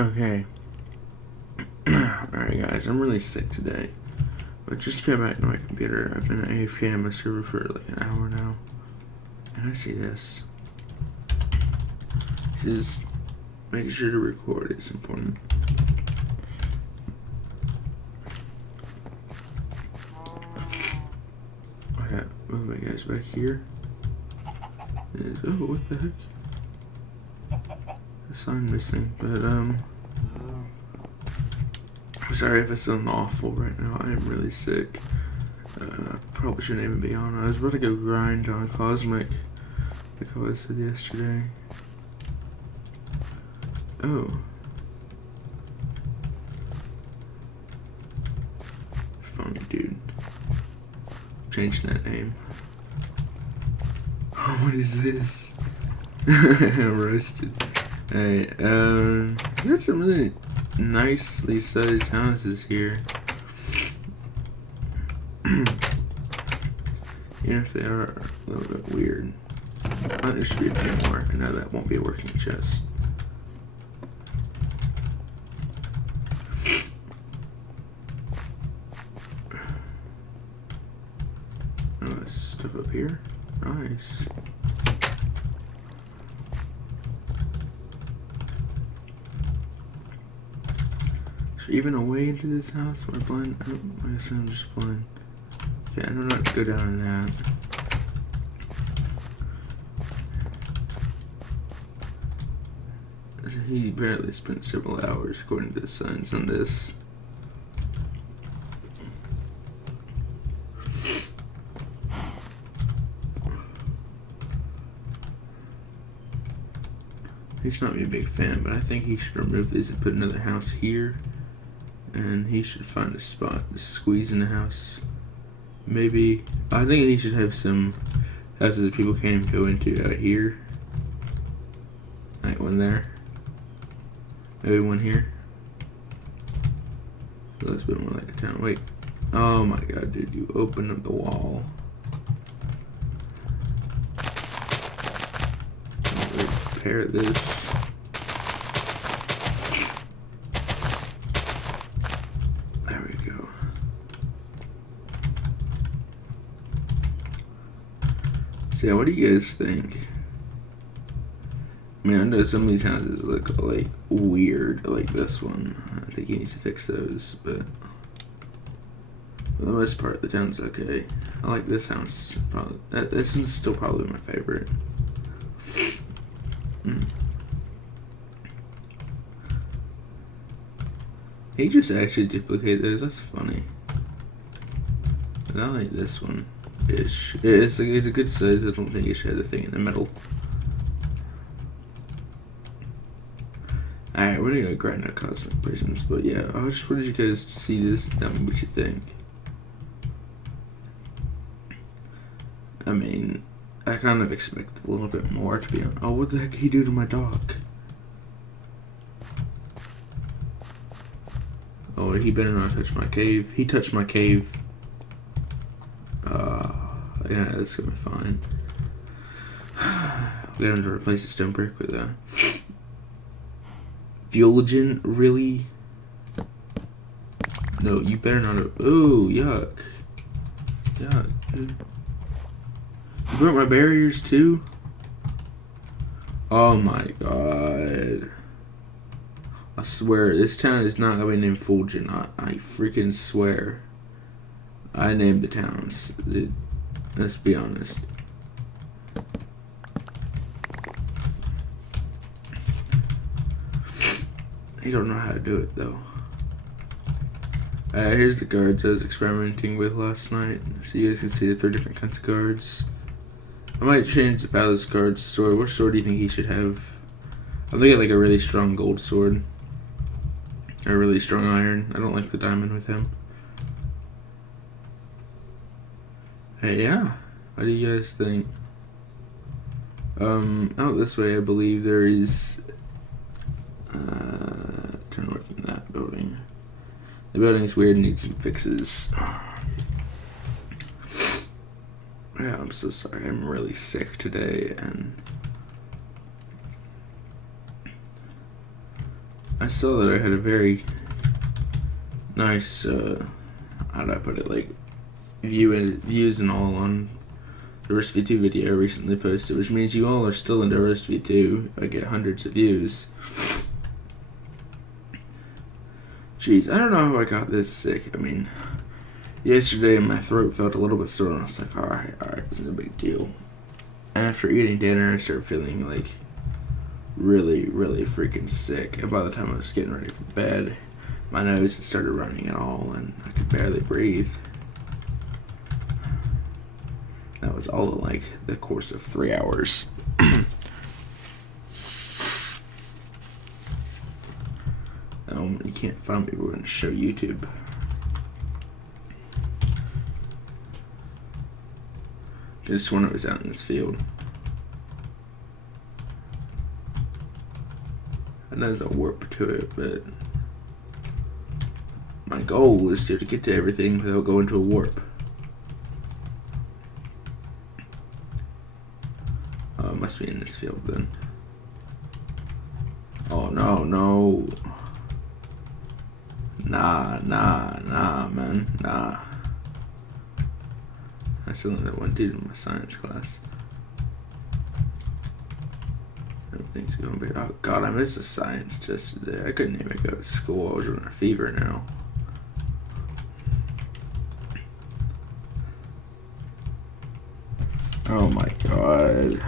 Okay. Alright guys, I'm really sick today. But just came back to my computer. I've been AFK on my server for like an hour now. And I see this. This is making sure to record is important. Okay, move my guys back here. Oh, what the heck? The sign missing, but I'm sorry if I sound awful right now. I am really sick. Probably shouldn't even be on. I was about to go grind on Cosmic, like I said yesterday. Oh. Funny dude. Change that name. What is this? Roasted. Hey, got some really nicely sized houses here. Even if they are a little bit weird. There should be a few more. I know that won't be a working chest. Oh, there's stuff up here. Nice. Is there even a way into this house? Am I blind? Oh, I guess I'm just blind. Okay, I know not to go down in that. He barely spent several hours according to the signs on this. He should not be a big fan, but I think he should remove these and put another house here. And he should find a spot to squeeze in the house. Maybe, I think he should have some houses that people can't even go into out here. Like one there. Maybe one here. That's a bit more like a town. Wait. Oh my god, dude, you opened up the wall. Repair this. There we go. So yeah, what do you guys think? I mean, I know some of these houses look like weird, like this one. I think he needs to fix those, but for the most part, the town's okay. I like this house. Probably, this one's still probably my favorite. He just actually duplicated those. That's funny. But I like this one. Ish. It's a good size. I don't think you should have the thing in the middle. Alright, we're gonna go grind out Cosmic Prisons, but yeah, I just wanted you guys to see this and tell me what you think. I mean, I kind of expected a little bit more, to be honest. Oh, what the heck did he do to my dog? Oh, he better not touch my cave. He touched my cave. Yeah, that's gonna be fine. We got him to replace the stone brick with a Fuelogen, really? No, you better not have. Oh, yuck. Yuck, dude. You broke my barriers too? Oh my god. I swear, this town is not gonna be named Fulgen. I freaking swear. I named the towns. Let's be honest. I don't know how to do it though. Here's the guards I was experimenting with last night. So you guys can see the 3 different kinds of guards. I might change the Palace Guard's sword. What sword do you think he should have? I'm thinking like a really strong gold sword. Or a really strong iron. I don't like the diamond with him. Hey, yeah. What do you guys think? Out this way, I believe there is. Turn away from that building. The building's weird and needs some fixes. Yeah, I'm so sorry. I'm really sick today, and I saw that I had a very nice, how do I put it, like, views and all on the Rust V2 video I recently posted, which means you all are still into Rust V2. I get hundreds of views. Jeez, I don't know how I got this sick. I mean, yesterday my throat felt a little bit sore, and I was like, alright, it's no big deal. And after eating dinner, I started feeling like really, really freaking sick. And by the time I was getting ready for bed, my nose had started running at all, and I could barely breathe. That was all in like the course of 3 hours. You can't find me. We're going to show YouTube. Just when I was out in this field. And there's a warp to it, but my goal is to get to everything without going to a warp. Oh, it must be in this field then. Oh no, no. Nah, man, nah. I still know that one dude in my science class. Everything's going to be. Oh god, I missed a science test today. I couldn't even go to school. I was running a fever now. Oh my god.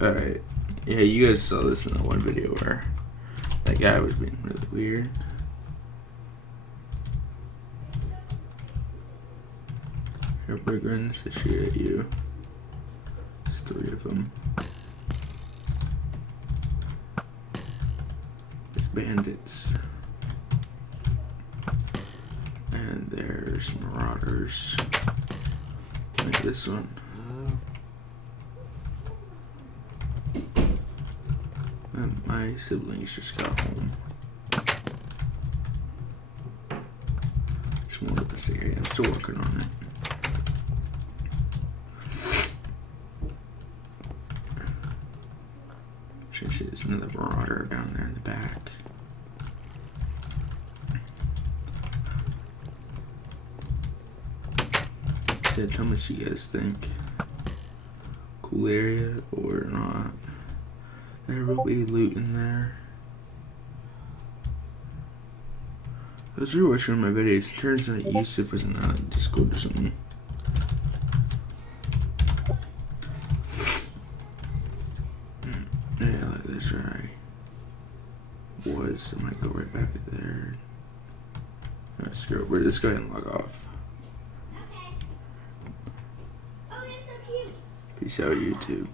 Alright. Yeah, you guys saw this in the one video where that guy was being really weird. Here, big guns to shoot at you. There's 3 of them. There's bandits. And there's marauders. Like this one. And my siblings just got home. Just more of this area. I'm still working on it. Shit, there's another marauder down there in the back. Said, how much you guys think? Cool area or not? There will be loot in there. I was rewatching my videos. It turns out Yusuf was in Discord or something. Yeah, like this where I was. I might go right back there. Alright, screw it. We're just go ahead and log off. Okay. Oh, that's so cute. Peace out, YouTube.